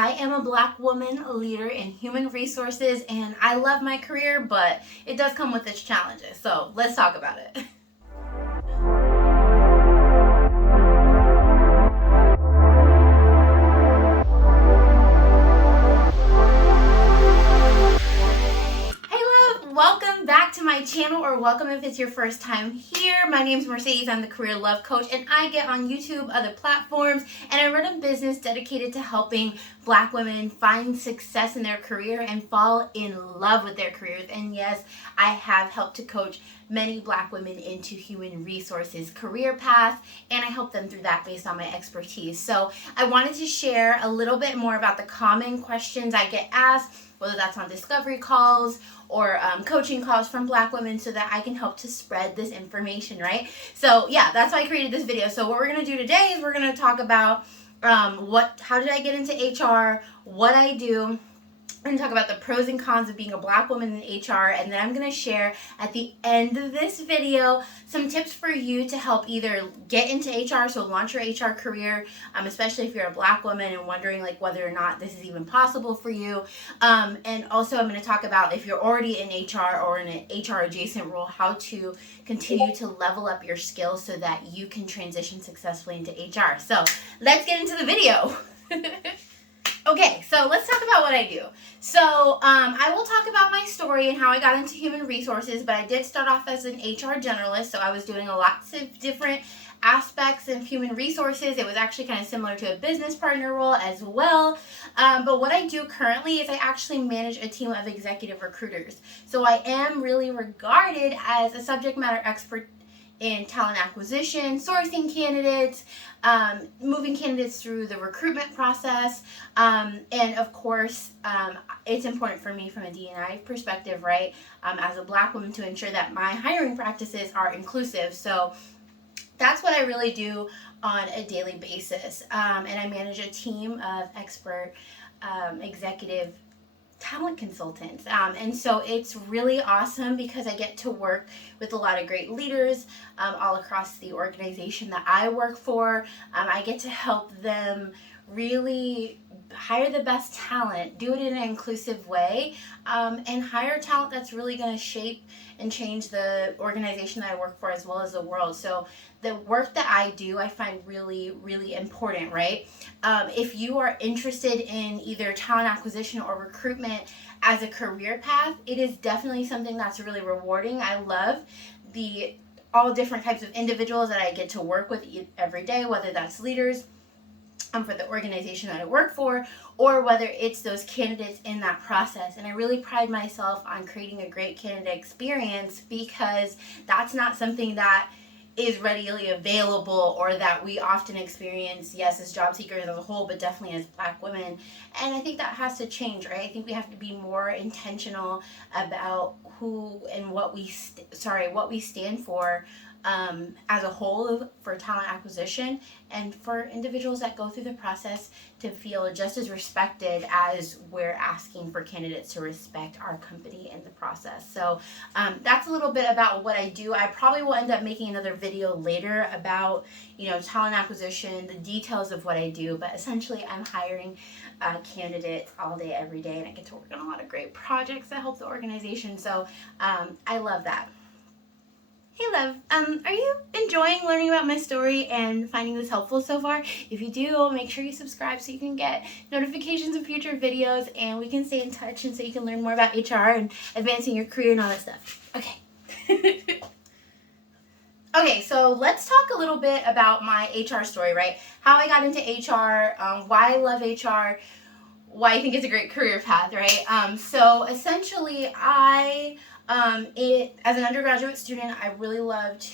I am a Black woman, a leader in human resources, and I love my career, but it does come with its challenges. So let's talk about it. Welcome back to my channel, or welcome if it's your first time here. My name is Mercedes. I'm the Career Love Coach, and I get on YouTube, other platforms, and I run a business dedicated to helping Black women find success in their career and fall in love with their careers. And yes, I have helped to coach many Black women into human resources career paths, and I help them through that based on my expertise. So I wanted to share a little bit more about the common questions I get asked, whether that's on discovery calls or coaching calls from Black women, so that I can help to spread this information, right? So yeah, that's why I created this video. So what we're gonna do today is we're gonna talk about how did I get into HR, what I do. We're going to talk about the pros and cons of being a Black woman in HR, and then I'm going to share at the end of this video some tips for you to help either get into HR, so launch your HR career, especially if you're a Black woman and wondering like whether or not this is even possible for you. And also I'm going to talk about if you're already in HR or in an HR adjacent role, how to continue to level up your skills so that you can transition successfully into HR. So let's get into the video. Okay, so let's talk about what I do. So I will talk about my story and how I got into human resources, but I did start off as an HR generalist, so I was doing lots of different aspects of human resources. It was actually kind of similar to a business partner role as well. But what I do currently is I actually manage a team of executive recruiters. So I am really regarded as a subject matter expert in talent acquisition, sourcing candidates, moving candidates through the recruitment process, and of course, it's important for me from a D&I perspective, right, as a Black woman, to ensure that my hiring practices are inclusive. So that's what I really do on a daily basis, and I manage a team of expert executive talent consultants, and so it's really awesome because I get to work with a lot of great leaders all across the organization that I work for. I get to help them really hire the best talent, do it in an inclusive way, and hire talent that's really going to shape and change the organization that I work for as well as the world. So the work that I do, I find really, really important, right? If you are interested in either talent acquisition or recruitment as a career path, it is definitely something that's really rewarding. I love all different types of individuals that I get to work with every day, whether that's leaders for the organization that I work for, or whether it's those candidates in that process. And I really pride myself on creating a great candidate experience, because that's not something that is readily available or that we often experience, yes, as job seekers as a whole, but definitely as Black women. And I think that has to change, right? I think we have to be more intentional about who and what we stand for as a whole for talent acquisition, and for individuals that go through the process to feel just as respected as we're asking for candidates to respect our company in the process. So that's a little bit about what I do. I probably will end up making another video later about, talent acquisition, the details of what I do, but essentially I'm hiring candidates all day, every day, and I get to work on a lot of great projects that help the organization. So I love that. Hey love, are you enjoying learning about my story and finding this helpful so far? If you do, make sure you subscribe so you can get notifications of future videos, and we can stay in touch, and so you can learn more about HR and advancing your career and all that stuff. Okay. Okay, so let's talk a little bit about my HR story, right? How I got into HR, why I love HR, why I think it's a great career path, right? So essentially, as an undergraduate student, I really loved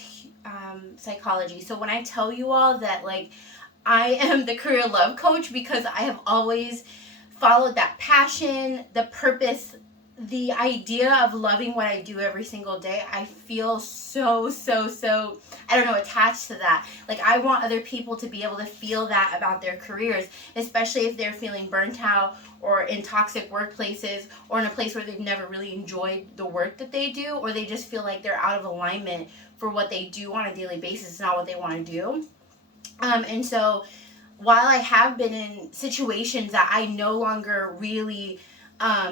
psychology. So when I tell you all that, I am the career love coach, because I have always followed that passion, the purpose, the idea of loving what I do every single day. I feel so attached to that. I want other people to be able to feel that about their careers, especially if they're feeling burnt out or in toxic workplaces, or in a place where they've never really enjoyed the work that they do, or they just feel like they're out of alignment for what they do on a daily basis, not what they want to do. And so while I have been in situations that I no longer really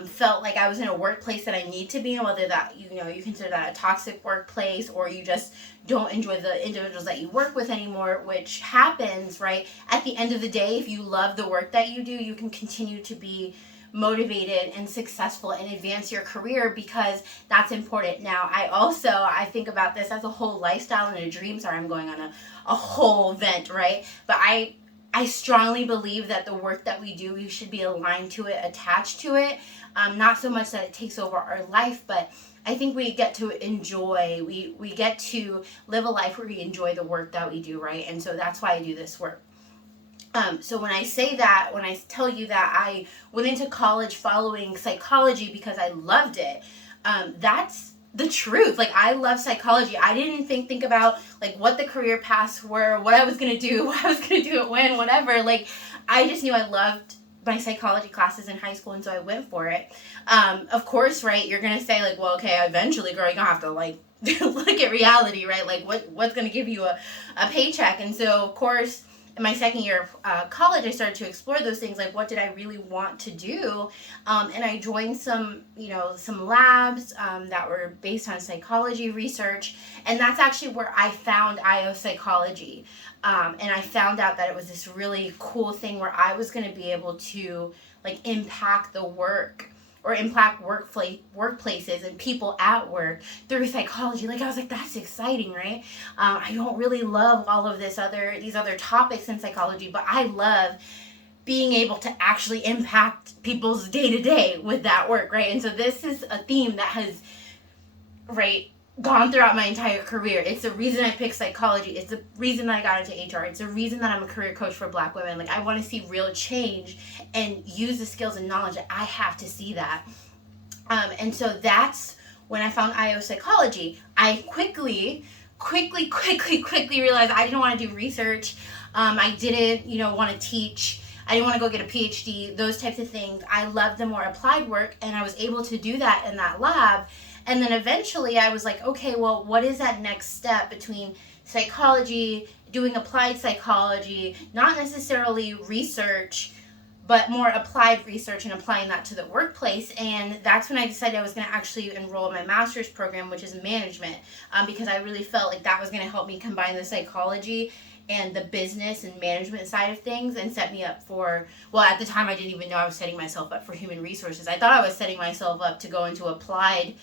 felt like I was in a workplace that I need to be in, whether that, you consider that a toxic workplace, or you just don't enjoy the individuals that you work with anymore, which happens, right? At the end of the day, if you love the work that you do, you can continue to be motivated and successful and advance your career, because that's important. Now, I think about this as a whole lifestyle and a dream. Sorry, I'm going on a whole vent, right? But I strongly believe that the work that we do, we should be aligned to it, attached to it. Not so much that it takes over our life, but I think we get to enjoy, we get to live a life where we enjoy the work that we do, right? And so that's why I do this work. So when I tell you that I went into college following psychology because I loved it, that's the truth. Like, I love psychology. I didn't think about like what the career paths were, what I was going to do, what I was going to do it when, whatever. Like, I just knew I loved my psychology classes in high school, and so I went for it. Of course, right, you're going to say like, well, okay, eventually, girl, you're going to have to like look at reality, right? Like, what's going to give you a paycheck? And so, of course, in my second year of college, I started to explore those things, like what did I really want to do, and I joined some labs that were based on psychology research, and that's actually where I found IO psychology, and I found out that it was this really cool thing where I was going to be able to like impact the work, or impact workplaces and people at work through psychology. Like, I was like, that's exciting, right? I don't really love all of these other topics in psychology, but I love being able to actually impact people's day-to-day with that work, right? And so this is a theme that has, right, gone throughout my entire career. It's the reason I picked psychology. It's the reason that I got into HR. It's the reason that I'm a career coach for Black women. Like, I want to see real change and use the skills and knowledge that I have to see that. And so that's when I found IO psychology. I quickly realized I didn't want to do research. I didn't, want to teach. I didn't want to go get a PhD, those types of things. I loved the more applied work, and I was able to do that in that lab. And then eventually I was like, okay, well, what is that next step between psychology, doing applied psychology, not necessarily research, but more applied research and applying that to the workplace? And that's when I decided I was going to actually enroll in my master's program, which is management, because I really felt like that was going to help me combine the psychology and the business and management side of things, and set me up for, well, at the time I didn't even know I was setting myself up for human resources. I thought I was setting myself up to go into applied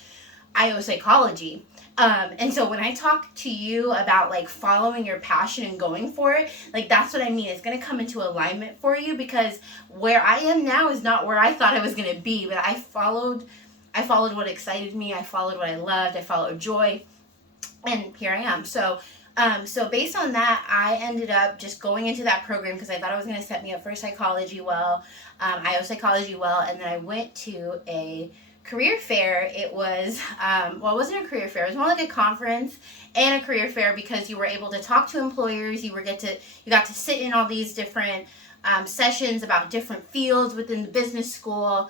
IO psychology. And so when I talk to you about like following your passion and going for it, like, that's what I mean. It's going to come into alignment for you, because where I am now is not where I thought I was going to be, but I followed what excited me. I followed what I loved. I followed joy, and here I am. So based on that, I ended up just going into that program because I thought it was going to set me up for psychology well, IO psychology well, and then I went to a career fair. It was, it wasn't a career fair. It was more like a conference and a career fair, because you were able to talk to employers. You got to sit in all these different sessions about different fields within the business school,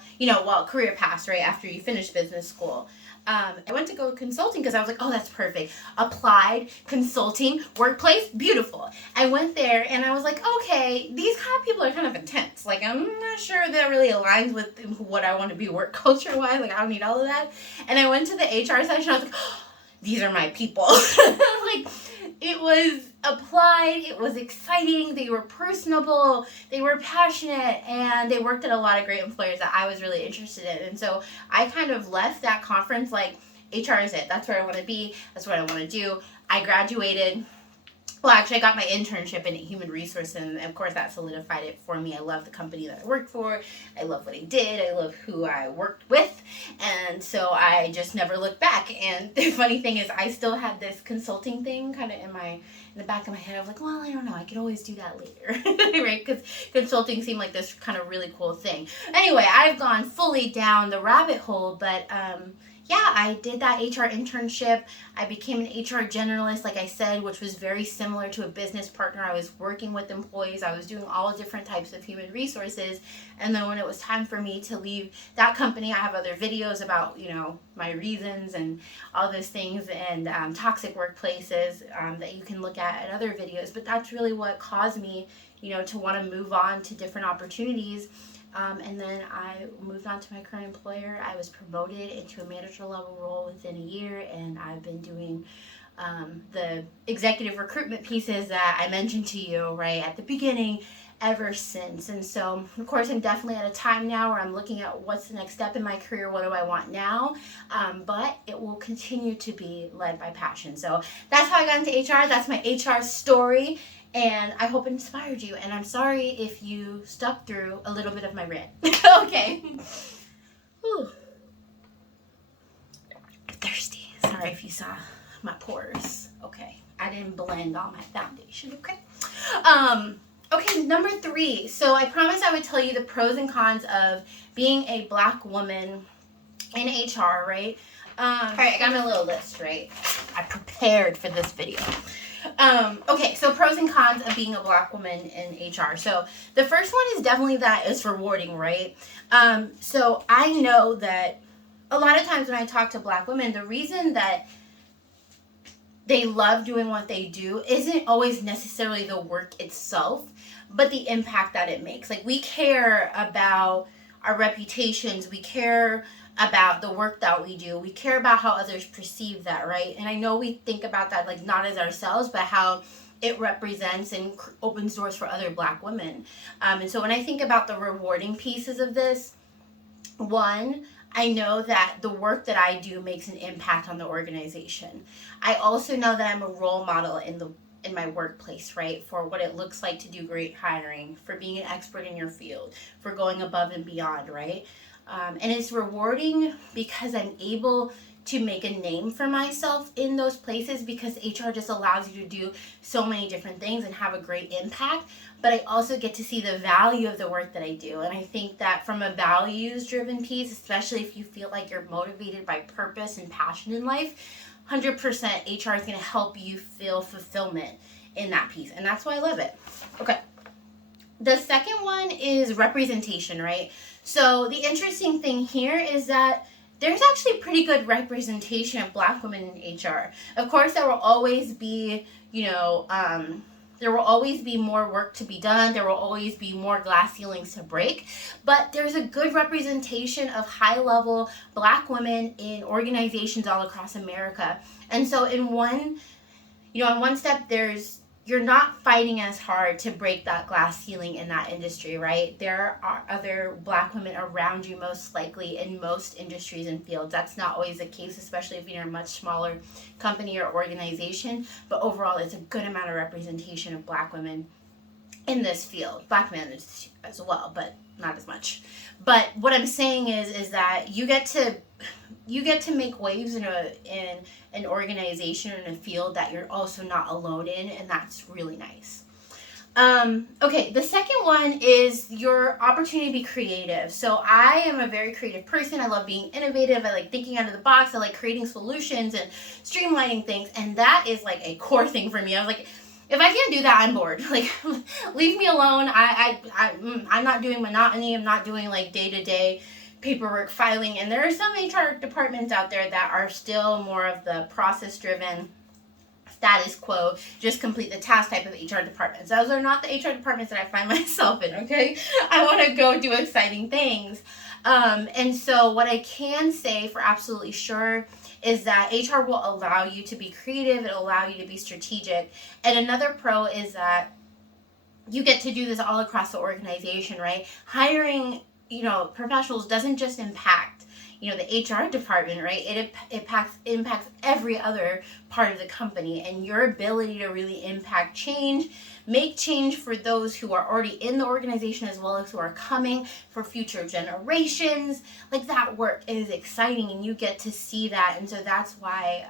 career paths, right, after you finish business school. I went to go consulting because I was like, oh, that's perfect. Applied consulting, workplace, beautiful. I went there and I was like, okay, these kind of people are kind of intense. Like, I'm not sure that really aligns with what I want to be work culture-wise. Like, I don't need all of that. And I went to the HR session. I was like, oh, these are my people. Like, it was applied, it was exciting, they were personable, they were passionate, and they worked at a lot of great employers that I was really interested in. And so I kind of left that conference like, HR is it. That's where I want to be. That's what I want to do. I graduated. Well, actually, I got my internship in human resources, and of course that solidified it for me. I love the company that I worked for. I love what I did. I love who I worked with, and so I just never looked back. And the funny thing is, I still had this consulting thing kind of in the back of my head. I was like, well, I don't know. I could always do that later, right? Because consulting seemed like this kind of really cool thing. Anyway, I've gone fully down the rabbit hole, but yeah, I did that HR internship. I became an HR generalist, like I said, which was very similar to a business partner. I was working with employees. I was doing all different types of human resources. And then when it was time for me to leave that company, I have other videos about, my reasons and all those things, and toxic workplaces that you can look at other videos. But that's really what caused me, to want to move on to different opportunities. And then I moved on to my current employer. I was promoted into a manager level role within a year, and I've been doing the executive recruitment pieces that I mentioned to you right at the beginning ever since. And so, of course, I'm definitely at a time now where I'm looking at what's the next step in my career, what do I want now, but it will continue to be led by passion. So that's how I got into HR. That's my HR story. And I hope it inspired you. And I'm sorry if you stuck through a little bit of my rant. Okay. Whew. I'm thirsty. Sorry if you saw my pores. Okay. I didn't blend all my foundation. Okay. Okay, number 3. So I promised I would tell you the pros and cons of being a Black woman in HR, right? All right, I got my little list, right? I prepared for this video. Okay, so pros and cons of being a Black woman in HR. So the first one is definitely that it's rewarding, right? So I know that a lot of times when I talk to Black women, the reason that they love doing what they do isn't always necessarily the work itself, but the impact that it makes. Like, we care about our reputations, we care about the work that we do, we care about how others perceive that, right? And I know we think about that like not as ourselves, but how it represents and opens doors for other Black women. And so when I think about the rewarding pieces of this, one, I know that the work that I do makes an impact on the organization. I also know that I'm a role model in my workplace, right? For what it looks like to do great hiring, for being an expert in your field, for going above and beyond, right? And it's rewarding because I'm able to make a name for myself in those places, because HR just allows you to do so many different things and have a great impact. But I also get to see the value of the work that I do. And I think that from a values-driven piece, especially if you feel like you're motivated by purpose and passion in life, 100% HR is going to help you feel fulfillment in that piece. And that's why I love it. Okay. The second one is representation, right? So the interesting thing here is that there's actually pretty good representation of Black women in HR. Of course, there will always be, there will always be more work to be done. There will always be more glass ceilings to break. But there's a good representation of high-level Black women in organizations all across America. And so in one step, you're not fighting as hard to break that glass ceiling in that industry, right? There are other Black women around you, most likely, in most industries and fields. That's not always the case, especially if you're in a much smaller company or organization. But overall, it's a good amount of representation of Black women in this field. Black men as well, but not as much. But what I'm saying is that you get to make waves in an organization, in a field that you're also not alone in, and that's really nice. Okay, the second one is your opportunity to be creative. So I am a very creative person. I love being innovative. I like thinking out of the box. I like creating solutions and streamlining things, and that is like a core thing for me. I was like, if I can't do that, I'm bored. Like, leave me alone. I'm not doing monotony. I'm not doing like day-to-day paperwork filing. And there are some HR departments out there that are still more of the process-driven, status quo, just complete the task type of HR departments. Those are not the HR departments that I find myself in, okay? I want to go do exciting things. And so what I can say for absolutely sure is that HR will allow you to be creative. It'll allow you to be strategic. And another pro is that you get to do this all across the organization, right? Hiring, professionals doesn't just impact, the HR department, right? It impacts every other part of the company, and your ability to really impact change, make change for those who are already in the organization as well as who are coming, for future generations. Like, that work is exciting, and you get to see that. And so that's why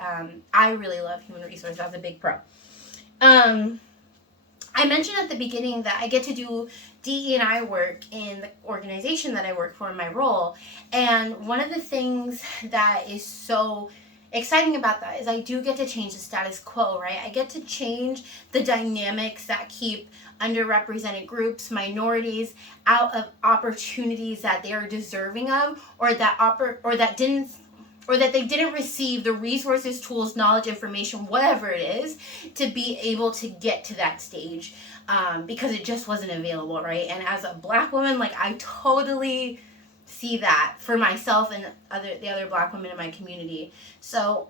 I really love human resources. That's a big pro. I mentioned at the beginning that I get to do DE&I work in the organization that I work for in my role. And one of the things that is so exciting about that is I do get to change the status quo, right? I get to change the dynamics that keep underrepresented groups, minorities out of opportunities that they are deserving of, or that they didn't receive the resources, tools, knowledge, information, whatever it is, to be able to get to that stage, because it just wasn't available, right? And as a Black woman, like, I totally see that for myself and the other Black women in my community. So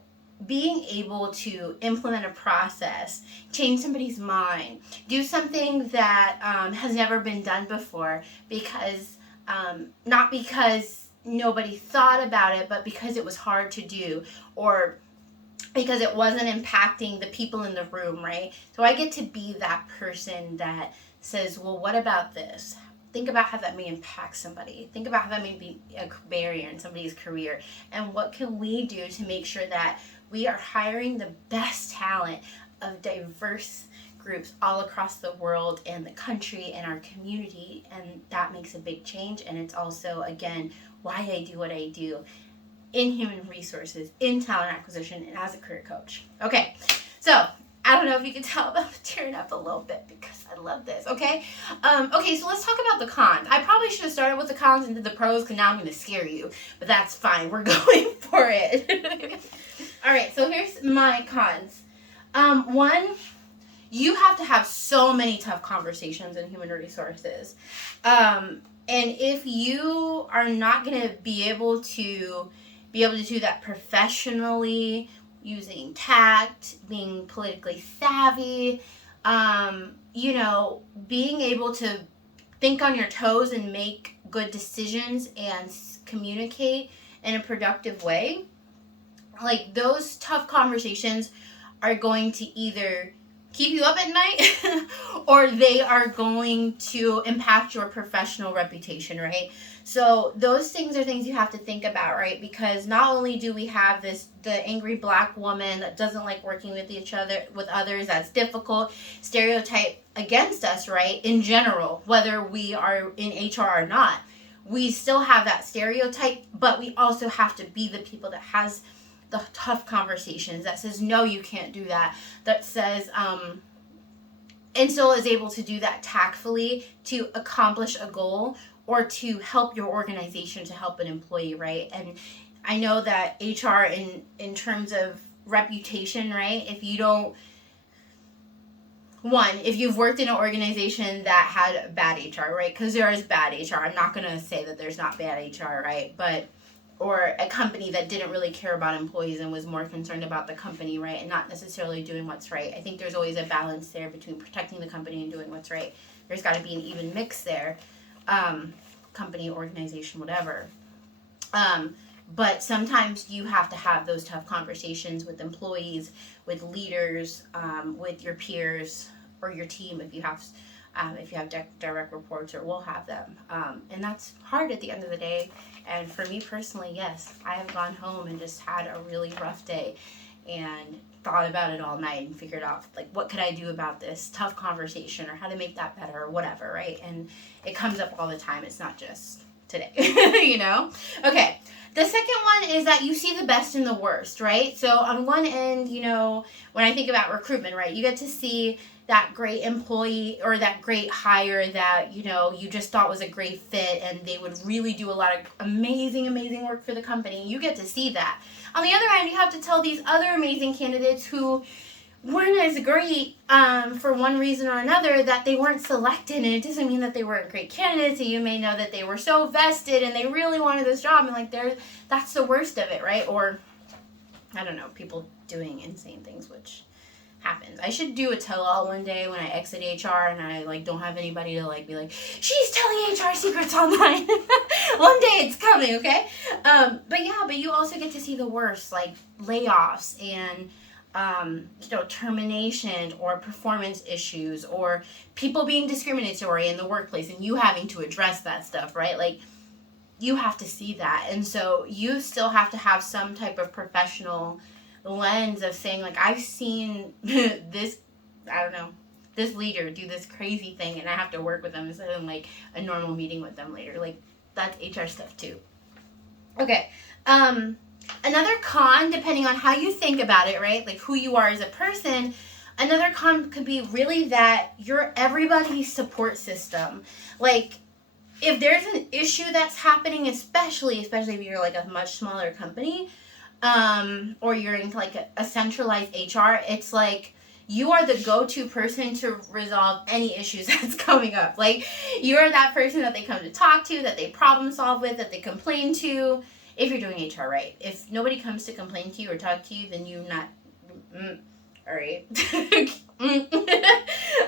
being able to implement a process, change somebody's mind, do something that has never been done before, because not because nobody thought about it, but because it was hard to do, or because it wasn't impacting the people in the room, right? So I get to be that person that says, well, what about this? Think about how that may impact somebody. Think about how that may be a barrier in somebody's career. And what can we do to make sure that we are hiring the best talent of diverse groups all across the world and the country and our community? And that makes a big change. And it's also, again, why I do what I do in human resources, in talent acquisition, and as a career coach. Okay, so I don't know if you can tell, but I'm tearing up a little bit because I love this, okay? Okay, so let's talk about the cons. I probably should have started with the cons and did the pros, because now I'm going to scare you, but that's fine. We're going for it. All right, so here's my cons. One, you have to have so many tough conversations in human resources. And if you are not going to be able to do that professionally, using tact, being politically savvy, being able to think on your toes and make good decisions and communicate in a productive way, like, those tough conversations are going to either keep you up at night or they are going to impact your professional reputation, right? So those things are things you have to think about, right? Because not only do we have the angry Black woman that doesn't like working with others, that's difficult, stereotype against us, right? In general, whether we are in HR or not, we still have that stereotype, but we also have to be the people that has the tough conversations, that says, no, you can't do that, that says, and still is able to do that tactfully to accomplish a goal or to help your organization, to help an employee, right? And I know that HR in terms of reputation, right? If you've worked in an organization that had bad HR, right? Because there is bad HR. I'm not going to say that there's not bad HR, right? Or a company that didn't really care about employees and was more concerned about the company, right? And not necessarily doing what's right. I think there's always a balance there between protecting the company and doing what's right. There's got to be an even mix there. Company, organization, whatever. But sometimes you have to have those tough conversations with employees, with leaders, with your peers or your team if you have direct reports, or will have them. And that's hard at the end of the day. And for me personally, yes, I have gone home and just had a really rough day and thought about it all night and figured out, like, what could I do about this tough conversation, or how to make that better, or whatever, right? And it comes up all the time. It's not just today, Okay. The second one is that you see the best and the worst, right? So on one end, when I think about recruitment, right, you get to see that great employee or that great hire that, you just thought was a great fit and they would really do a lot of amazing, amazing work for the company. You get to see that. On the other hand, you have to tell these other amazing candidates who weren't as great for one reason or another that they weren't selected. And it doesn't mean that they weren't great candidates. You may know that they were so vested and they really wanted this job, and like that's the worst of it, right? Or I don't know, people doing insane things, which happens. I should do a tell-all one day when I exit HR and I don't have anybody to be like, she's telling HR secrets online. One day it's coming, okay? But you also get to see the worst, like layoffs and termination or performance issues or people being discriminatory in the workplace and you having to address that stuff, right? Like, you have to see that. And so you still have to have some type of professional lens of saying, like, I've seen this, I don't know, this leader do this crazy thing and I have to work with them instead of like a normal meeting with them later. Like, that's HR stuff too. Okay. Another con, depending on how you think about it, right? Like who you are as a person, another con could be really that you're everybody's support system. Like, if there's an issue that's happening, especially if you're like a much smaller company, or you're in like a centralized HR, it's like you are the go-to person to resolve any issues that's coming up. Like, you're that person that they come to talk to, that they problem solve with, that they complain to. If you're doing HR right. If nobody comes to complain to you or talk to you, then you're not. All right.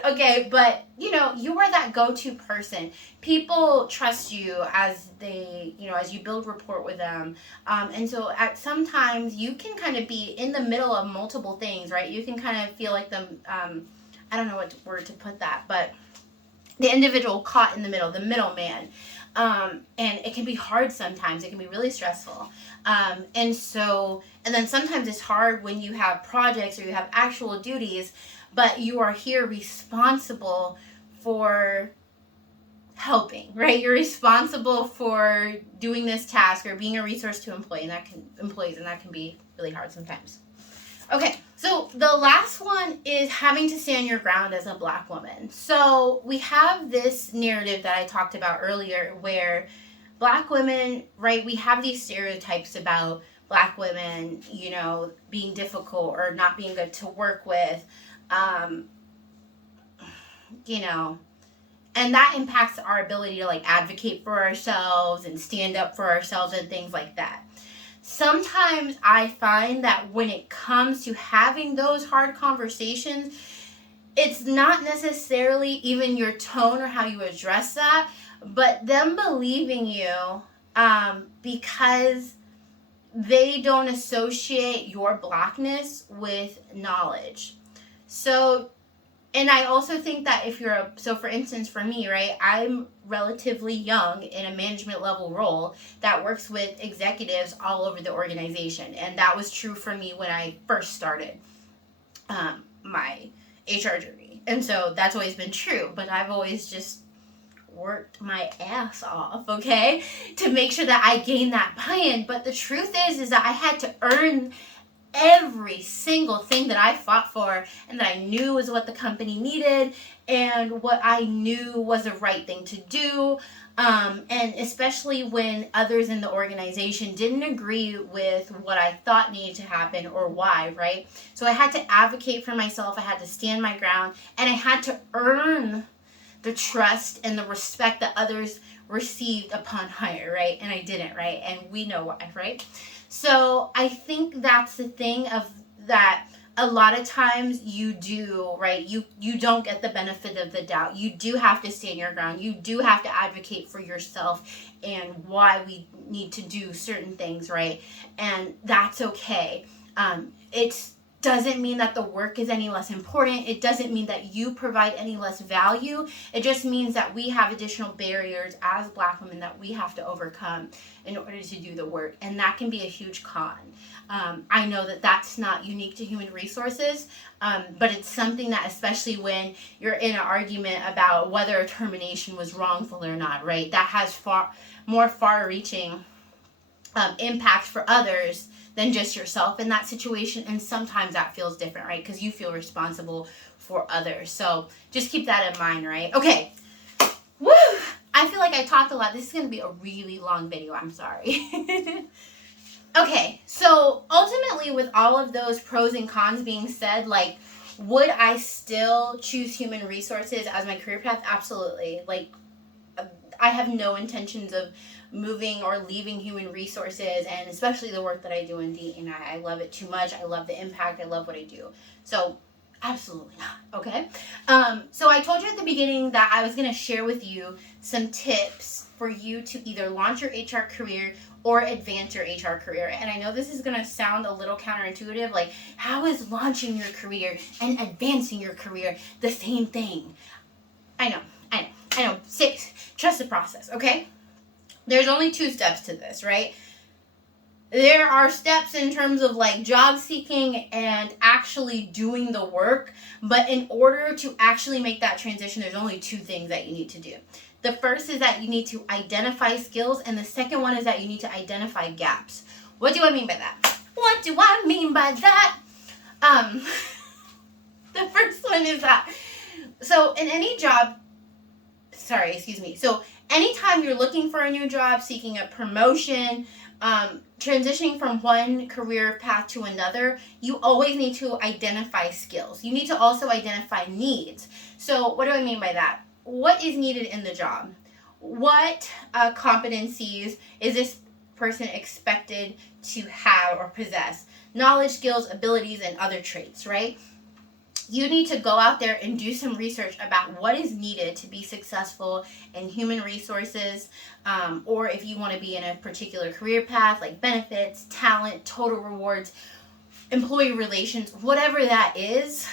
Okay, but you know, you are that go-to person. People trust you as they, as you build rapport with them. And so at sometimes you can kind of be in the middle of multiple things, right? You can kind of feel like I don't know what word to put that, but the individual caught in the middle, the middleman. And it can be hard sometimes. It can be really stressful. And then sometimes it's hard when you have projects or you have actual duties, but you are here responsible for helping, right? You're responsible for doing this task or being a resource to employees, and that can be really hard sometimes. Okay, so the last one is having to stand your ground as a Black woman. So we have this narrative that I talked about earlier where Black women, right, we have these stereotypes about Black women, being difficult or not being good to work with, and that impacts our ability to like advocate for ourselves and stand up for ourselves and things like that. Sometimes I find that when it comes to having those hard conversations, it's not necessarily even your tone or how you address that, but them believing you because they don't associate your Blackness with knowledge. So, and I also think that so for instance, for me, right, I'm relatively young in a management level role that works with executives all over the organization. And that was true for me when I first started my HR journey. And so that's always been true, but I've always just worked my ass off, okay, to make sure that I gain that buy-in. But the truth is that I had to earn every single thing that I fought for and that I knew was what the company needed and what I knew was the right thing to do. And especially when others in the organization didn't agree with what I thought needed to happen or why, right? So I had to advocate for myself. I had to stand my ground, and I had to earn the trust and the respect that others received upon hire, right? And I didn't, right? And we know why, right? So I think that's the thing of that a lot of times you do, right? You don't get the benefit of the doubt. You do have to stand your ground. You do have to advocate for yourself and why we need to do certain things, right? And that's okay. It doesn't mean that the work is any less important. It doesn't mean that you provide any less value. It just means that we have additional barriers as Black women that we have to overcome in order to do the work. And that can be a huge con. I know that that's not unique to human resources, but it's something that, especially when you're in an argument about whether a termination was wrongful or not, right? That has more far-reaching impacts for others than just yourself in that situation. And sometimes that feels different, right? Because you feel responsible for others. So just keep that in mind, right? Okay. Woo! I feel like I talked a lot. This is going to be a really long video. I'm sorry. Okay. So ultimately, with all of those pros and cons being said, like, would I still choose human resources as my career path? Absolutely. Like, I have no intentions of moving or leaving human resources, and especially the work that I do in D&I. I love it too much. I love the impact. I love what I do. So absolutely not. Okay. So I told you at the beginning that I was going to share with you some tips for you to either launch your HR career or advance your HR career. And I know this is going to sound a little counterintuitive, like, how is launching your career and advancing your career the same thing? I know. Trust the process, okay? There's only 2 steps to this, right? there are steps in terms of like job seeking and actually doing the work, but in order to actually make that transition, there's only two things that you need to do. The first is that you need to identify skills, and the second one is that you need to identify gaps. What do I mean by that? What do I mean by that? The first one is that, so in any job, so anytime you're looking for a new job, seeking a promotion, transitioning from one career path to another, you always need to identify skills. You need to also identify needs. So what do I mean by that? What is needed in the job? What competencies is this person expected to have or possess? Knowledge, skills, abilities, and other traits, right? You need to go out there and do some research about what is needed to be successful in human resources, or if you want to be in a particular career path, like benefits, talent, total rewards, employee relations, whatever that is.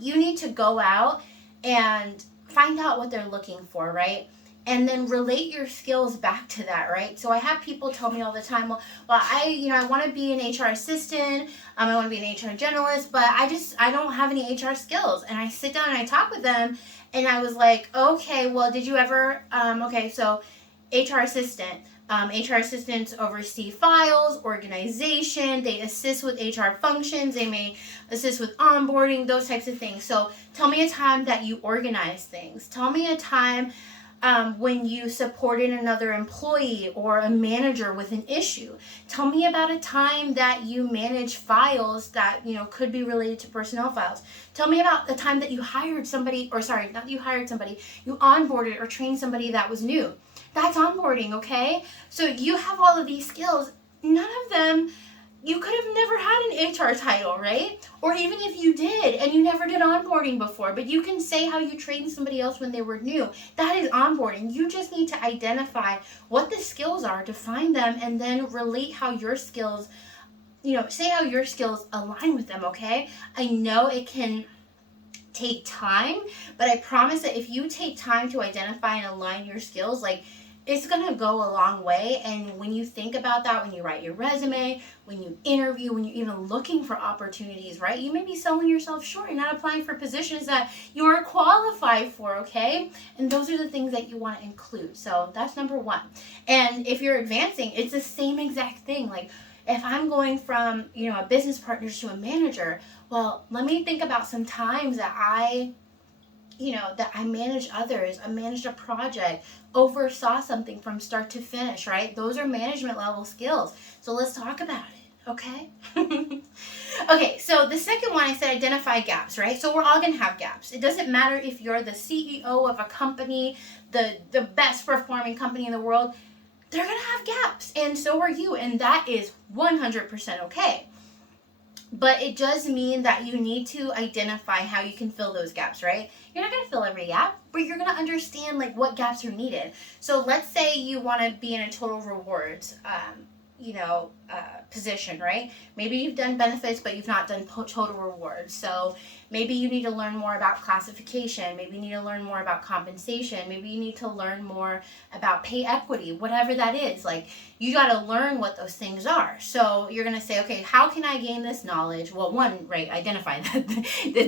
You need to go out and find out what they're looking for, right? And then relate your skills back to that, right? So I have people tell me all the time, well, I want to be an HR assistant, I want to be an HR generalist, but I don't have any HR skills. And I sit down and I talk with them, and I was like, okay, well, did you ever, so HR assistant. HR assistants oversee files, organization, they assist with HR functions, they may assist with onboarding, those types of things. So tell me a time that you organize things. Tell me a time when you supported another employee or a manager with an issue. Tell me about a time that you manage files that, could be related to personnel files. Tell me about the time that you hired somebody, you onboarded or trained somebody that was new. That's onboarding, okay? So you have all of these skills. None of them, you could have never had an HR title, right? Or even if you did and you never did onboarding before, but you can say how you trained somebody else when they were new. That is onboarding. You just need to identify what the skills are, define them, and then relate how your skills, say how your skills align with them, okay? I know it can take time, but I promise that if you take time to identify and align your skills, it's going to go a long way. And when you think about that, when you write your resume, when you interview, when you're even looking for opportunities, right? You may be selling yourself short and not applying for positions that you are qualified for, okay? And those are the things that you want to include. So that's number one. And if you're advancing, it's the same exact thing. Like if I'm going from, a business partner to a manager, well, let me think about some times that I managed others, I managed a project, oversaw something from start to finish, right? Those are management level skills. So let's talk about it, okay? Okay, so the second one, I said identify gaps, right? So we're all going to have gaps. It doesn't matter if you're the CEO of a company, the best performing company in the world, they're going to have gaps, and so are you, and that is 100% okay. But it does mean that you need to identify how you can fill those gaps, right? You're not going to fill every gap, but you're going to understand what gaps are needed. So let's say you want to be in a total rewards, position, right? Maybe you've done benefits, but you've not done total rewards. So maybe you need to learn more about classification. Maybe you need to learn more about compensation. Maybe you need to learn more about pay equity, whatever that is. You got to learn what those things are. So you're going to say, okay, how can I gain this knowledge? Well, one, right, identify that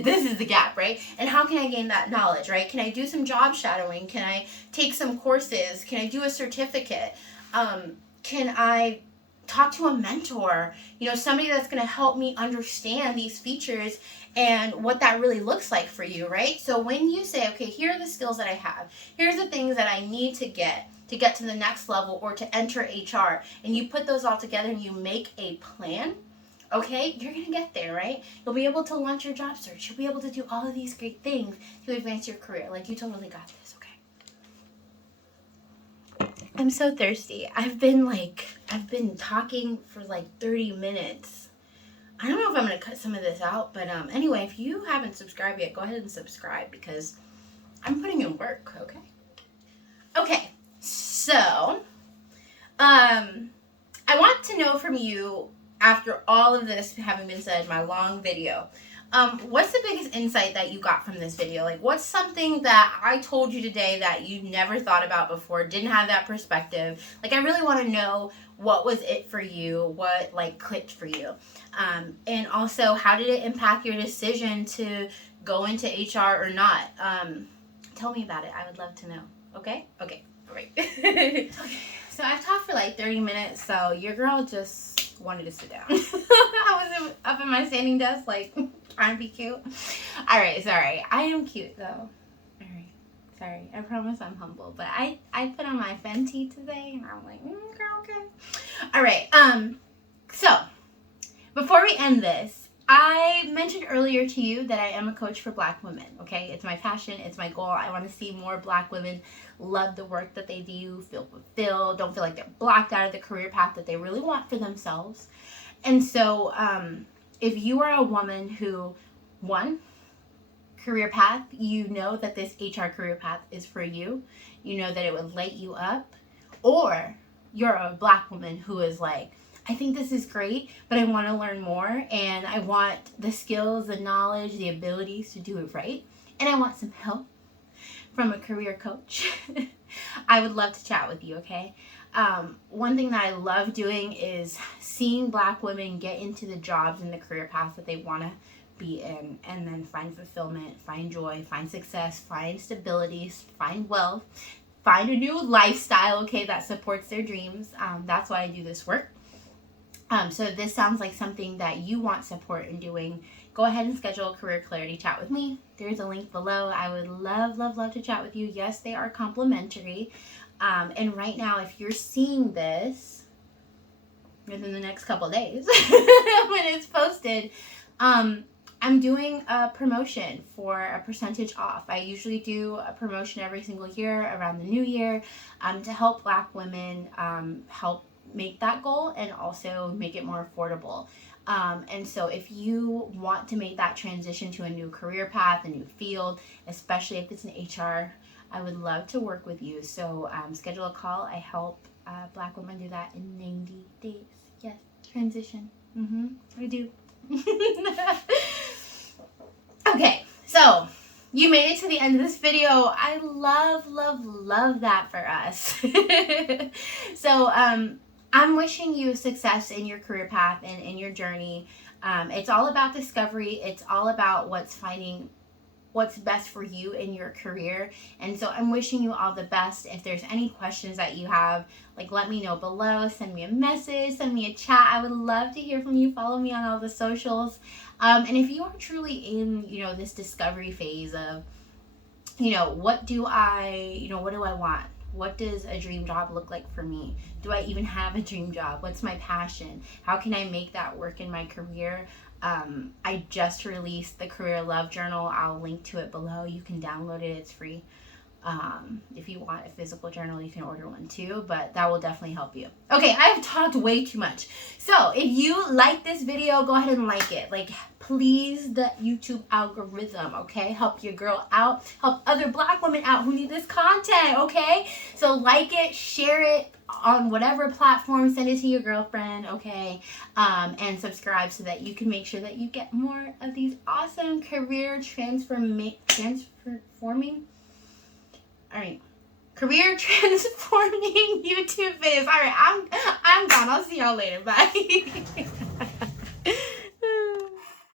this is the gap, right? And how can I gain that knowledge, right? Can I do some job shadowing? Can I take some courses? Can I do a certificate? Can I talk to a mentor, somebody that's going to help me understand these features and what that really looks like for you, right? So when you say, okay, here are the skills that I have, here's the things that I need to get to the next level or to enter HR, and you put those all together and you make a plan, okay, you're going to get there, right? You'll be able to launch your job search. You'll be able to do all of these great things to advance your career. You totally got this, okay? I'm so thirsty. I've been talking for 30 minutes. I don't know if I'm going to cut some of this out, but anyway, if you haven't subscribed yet, go ahead and subscribe because I'm putting in work, okay? Okay, so I want to know from you, after all of this having been said, my long video, What's the biggest insight that you got from this video? Like, what's something that I told you today that you never thought about before, didn't have that perspective? Like, I really want to know, what was it for you? What, like, clicked for you? And also, how did it impact your decision to go into HR or not? Tell me about it. I would love to know. Okay? Okay. All right. Okay. So I've talked for like 30 minutes, so your girl just wanted to sit down. I was up in my standing desk, like, trying to be cute. All right, sorry. I am cute, though. All right. Sorry. I promise I'm humble. But I put on my Fenty today, and I'm like, girl, okay. All right. So, before we end this, I mentioned earlier to you that I am a coach for Black women, okay? It's my passion. It's my goal. I want to see more Black women love the work that they do, feel fulfilled, don't feel like they're blocked out of the career path that they really want for themselves. And so if you are a woman who, one, career path, you know that this HR career path is for you, you know that it would light you up, or you're a Black woman who is like, I think this is great, but I want to learn more, and I want the skills, the knowledge, the abilities to do it right, and I want some help from a career coach. I would love to chat with you, okay? One thing that I love doing is seeing Black women get into the jobs and the career paths that they want to be in, and then find fulfillment, find joy, find success, find stability, find wealth, find a new lifestyle, okay, that supports their dreams. That's why I do this work. So if this sounds like something that you want support in doing, go ahead and schedule a career clarity chat with me. There's a link below. I would love, love, love to chat with you. Yes, they are complimentary. And right now, if you're seeing this within the next couple days when it's posted, I'm doing a promotion for a percentage off. I usually do a promotion every single year around the new year to help Black women help make that goal and also make it more affordable. And so if you want to make that transition to a new career path, a new field, especially if it's in HR, I would love to work with you. So schedule a call. I help Black women do that in 90 days. Yes, transition. I do. Okay, so you made it to the end of this video. I love, love, love that for us. So I'm wishing you success in your career path and in your journey. It's all about discovery. It's all about finding what's best for you in your career. And so I'm wishing you all the best. If there's any questions that you have, like, let me know below. Send me a message, send me a chat. I would love to hear from you. Follow me on all the socials. And if you are truly in, this discovery phase of, what do I want? What does a dream job look like for me? Do I even have a dream job? What's my passion? How can I make that work in my career? I just released the Career Love Journal. I'll link to it below. You can download it. It's free. If you want a physical journal, you can order one too, but that will definitely help you. Okay, I have talked way too much. So if you like this video, go ahead and like it. Like, please, the YouTube algorithm, okay? Help your girl out. Help other Black women out who need this content, okay? So like it, share it on whatever platform, send it to your girlfriend, okay? And subscribe so that you can make sure that you get more of these awesome career transforming YouTube videos. All right, I'm gone. I'll see y'all later. Bye.